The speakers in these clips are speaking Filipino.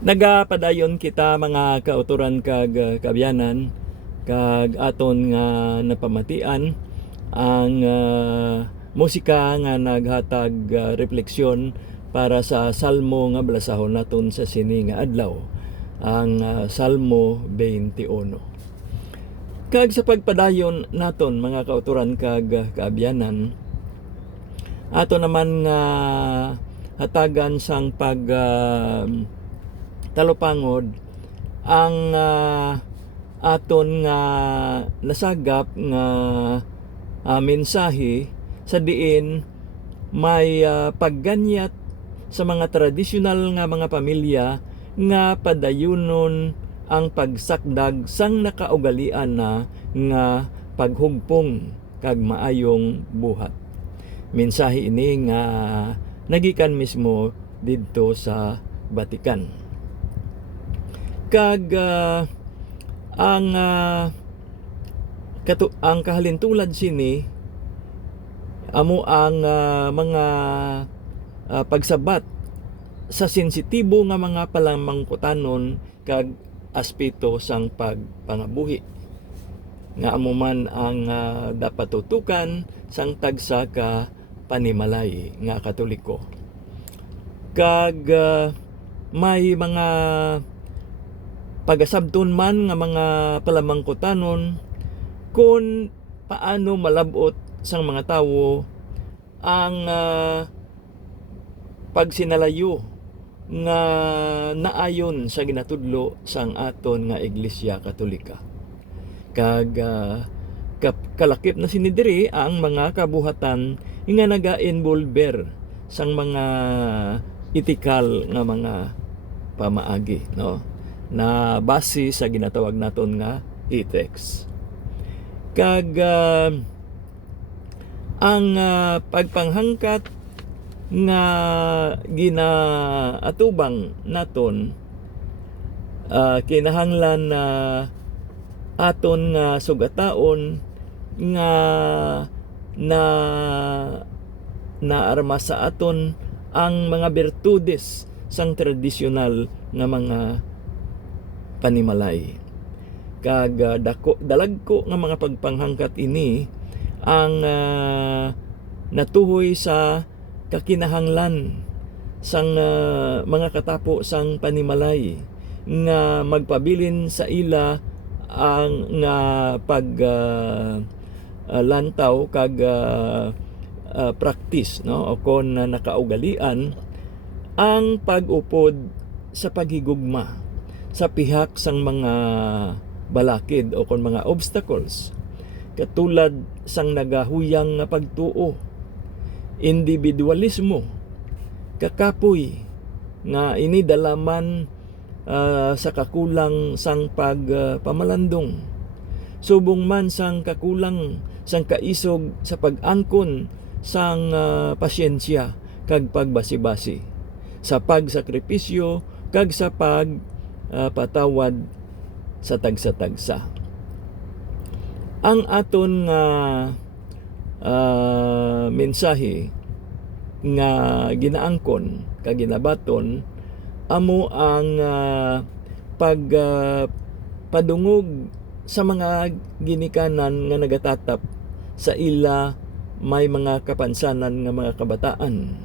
Nagapadayon kita mga kauturan kag kabyanan kag aton nga napamatian ang musika nga naghatag refleksyon para sa salmo nga balasahon naton sa sini nga adlaw, ang Salmo 21. Kag sa pagpadayon naton mga kauturan kag kaabyanan, ato naman nga hatagan sang pag talupangod ang aton nga nasagap nga mensahe sa diin may pagganyat sa mga tradisyonal nga mga pamilya nga padayunon ang pagsakdag sang nakaugalian na nga paghugpong kag maayong buhat. Mensahe ini nga nagikan mismo didto sa Vatican. Kag ang kahalintulad sini amo ang mga pagsabat sa sensitibo nga mga palamangkutanon kag aspeto sang pagpangabuhi nga amo man ang dapat tutukan sang tagsa ka panimalay nga Katoliko. Kag may mga pagasabton man nga mga palamangkutanon kung paano malabot sang mga tawo ang pagsinalayo nga naayon sa ginatudlo sang aton nga Iglesia Katolika. Kag kalakip na sinidiri ang mga kabuhatan nga naga-involver sang mga etikal nga mga pamaagi, no, na base sa ginatawag naton nga ethics. Kag ang pagpanghangkat nga ginaatubang naton kinahanglan na aton nga sugataon nga naarma sa aton ang mga bertudes sang tradisyonal nga mga panimalay. Kag dalagko nga mga pagpanghangkat ini ang natuhoy sa kakinahanglan sang mga katapo sang panimalay nga magpabilin sa ila ang nga lantaw kag practice, no, o kon nakaugalian ang pag-upod sa paghigugma sa pihak sang mga balakid o kon mga obstacles, katulad sang nagahuyang nga pagtuo, individualismo, kakapoy nga ini dalaman sa kakulang sang pagpamalandong, subong man sang kakulang sang kaisog sa pag-angkon sang pasyensya kag pagbasi-basi, sa pagsakripisyo kag sa patawad sa tagsa-tagsa. Ang aton mensahe nga ginaangkon kag ginabaton amo ang padungog sa mga ginikanan nga nagatatap sa ila may mga kapansanan nga mga kabataan,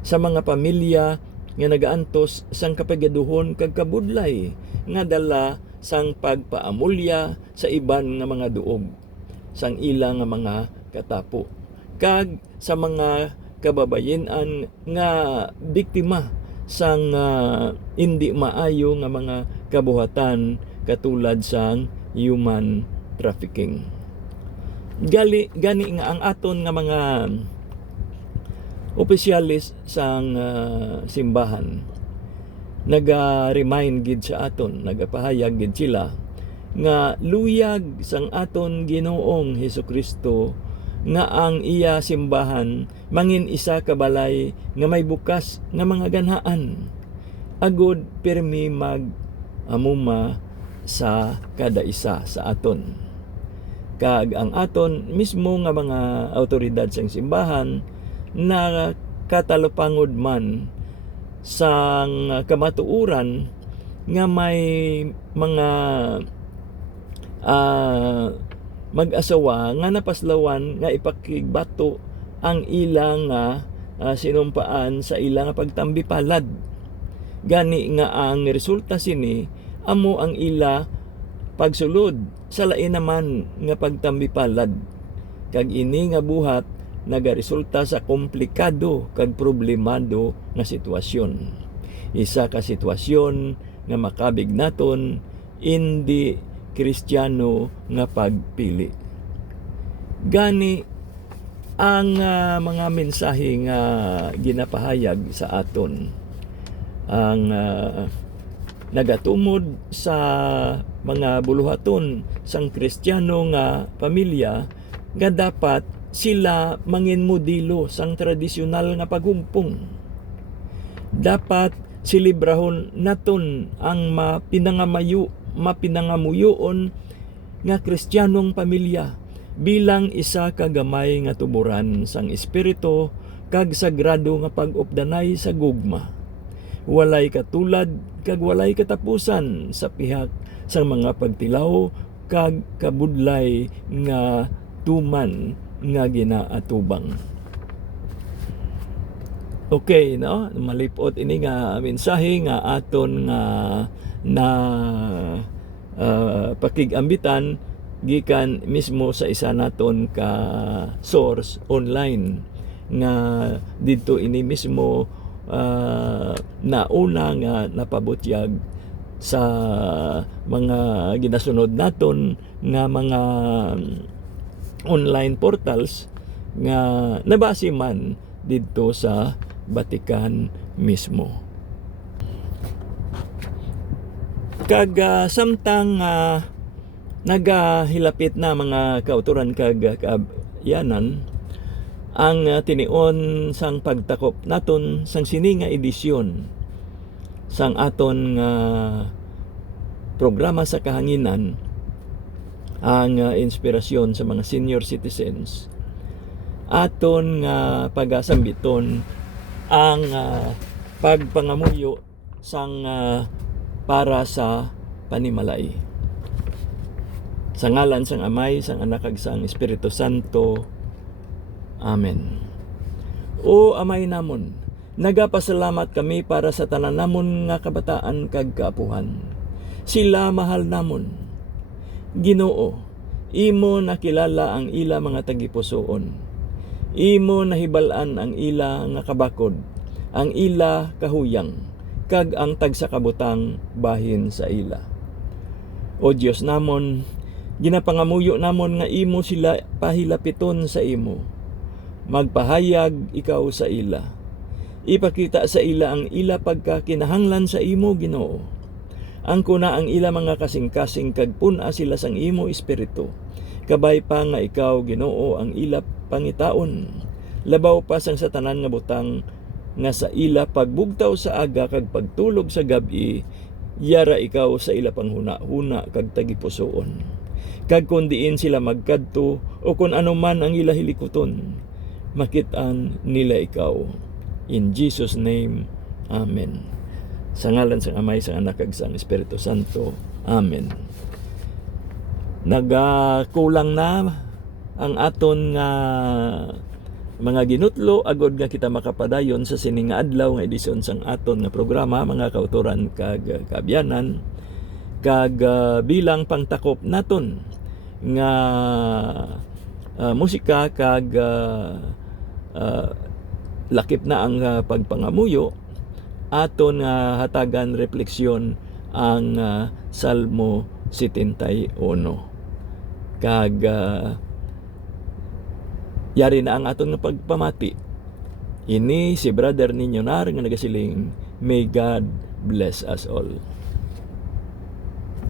sa mga pamilya nga nagaantos sang kapagaduhon kag kabudlay nga dala sang pagpaamulya sa iban nga mga duog sang ila nga mga katapo, kag sa mga kababayen-an nga biktima sang hindi maayo nga mga kabuhatan katulad sang human trafficking. Gani nga ang aton nga mga opisyalis sang simbahan naga-remind gid sa aton, nagapahayag gid sila nga luyag sang aton Ginoong Hesukristo nga ang iya simbahan mangin isa ka balay nga may bukas nga mga ganhaan, agud pirmi mag-amuma sa kada isa sa aton. Kag ang aton mismo nga mga awtoridad sang simbahan na katalupangod man sang kamatuuran nga may mga mag-asawa nga napaslawan nga ipakigbato ang ilang sinumpaan sa ilang pagtambi palad. Gani nga ang resulta sini amo ang ila pagsulod sa lain naman nga pagtambi palad. Kag ini nga buhat nagaresulta sa komplikado kag problemado nga sitwasyon. Isa ka sitwasyon nga makabig naton hindi Kristiyano nga pagpili. Gani ang mga mensahe nga ginapahayag sa aton ang nagatumod sa mga buluhaton sang Kristiyano nga pamilya nga dapat sila mangin modelo sang tradisyonal nga paghumpong. Dapat silibrahon naton ang mapinangamuyoon nga Kristiyanong pamilya bilang isa ka gamay nga tuburan sang espiritu kag sagrado nga pag-updanay sa gugma. Walay katulad kag walay katapusan sa pihak sang mga pagtilaw kag kabudlay nga tuman nga ginaatubang. Okay, no? Malipot ini nga mensahe nga aton nga na pakigambitan gikan mismo sa isa naton ka source online nga didto ini mismo nauna nga napabutyag sa mga ginasunod naton nga mga online portals nga nabasi man didto sa Vatican mismo. Kag samtang nagahilapit na mga kauturan kag kaabyanan ang tinion sang pagtakop naton sang sini nga edisyon sang aton programa sa kahanginan, ang inspirasyon sa mga senior citizens, aton nga pagasambiton ang pagpangamuyo sang para sa panimalay. Sa ngalan sang Amay, sang Anak kag sang Espiritu Santo. Amen. O Amay namon, nagapasalamat kami para sa tanan namon nga kabataan kag kaapuhan. Sila mahal namon. Ginoo, imo nakilala ang ila mga tagipusoon. Imo nahibal-an ang ila nga kabakod, ang ila kahuyang, kag ang tagsakabutang bahin sa ila. O Dios namon, ginapangamuyo namon nga imo sila pahilapiton sa imo. Magpahayag ikaw sa ila. Ipakita sa ila ang ila pagkakinahanglan sa imo, Ginoo. Ang kuna ang ila mga kasing-kasing kag puna sila sang imo espiritu. Kabay pa nga ikaw, Ginoo, ang ila pangitaon. Labaw pa sang sa tanan nga butang nga sa ila pagbugtaw sa aga kag pagtulog sa gabi, yara ikaw sa ila panghuna-huna kag tagipusoon. Kag kun diin sila magkadto o kun ano man ang ila hilikuton, makitaan nila ikaw. In Jesus' name, Amen. Sa ngalan sang Amay, sang Anak kag sang Espiritu Santo. Amen. Nagakulang na ang aton nga mga ginutlo agod nga kita makapadayon sa sining nga adlaw nga edisyon sang aton nga programa, mga kauturan kag kaabyanan, kag bilang pangtakop naton nga musika kag lakip na ang pagpangamuyo, aton hatagan refleksyon ang Salmo 71. Kag yari na ang aton nga pagpamati. Ini si brother ninyo nar nga nagasiling, may God bless us all.